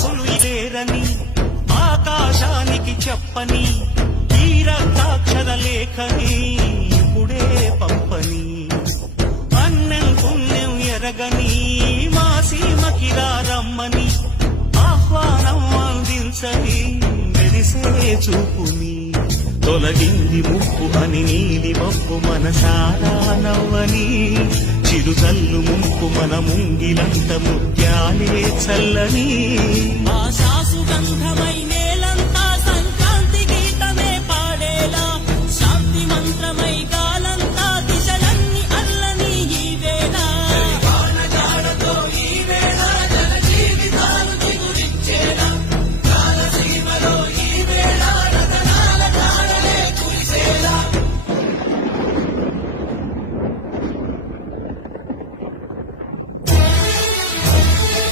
వారసులు ఇదేరని ఆకాశానికి చెప్పని ఈ రక్తాక్షర లేఖని ఇప్పుడే పంపని అన్నం పుణ్యం ఎరగని మా సీమకిరా రమ్మని ఆహ్వానం అందించని మెరిసే చూపుని తొలగింది ముప్పు అని నీలి మప్పు మనసారా నవ్వని చిరుతల్లు ముంపు మన ముంగిలంత ముత్యాలే చల్లని ఆశా సుగంధమైనే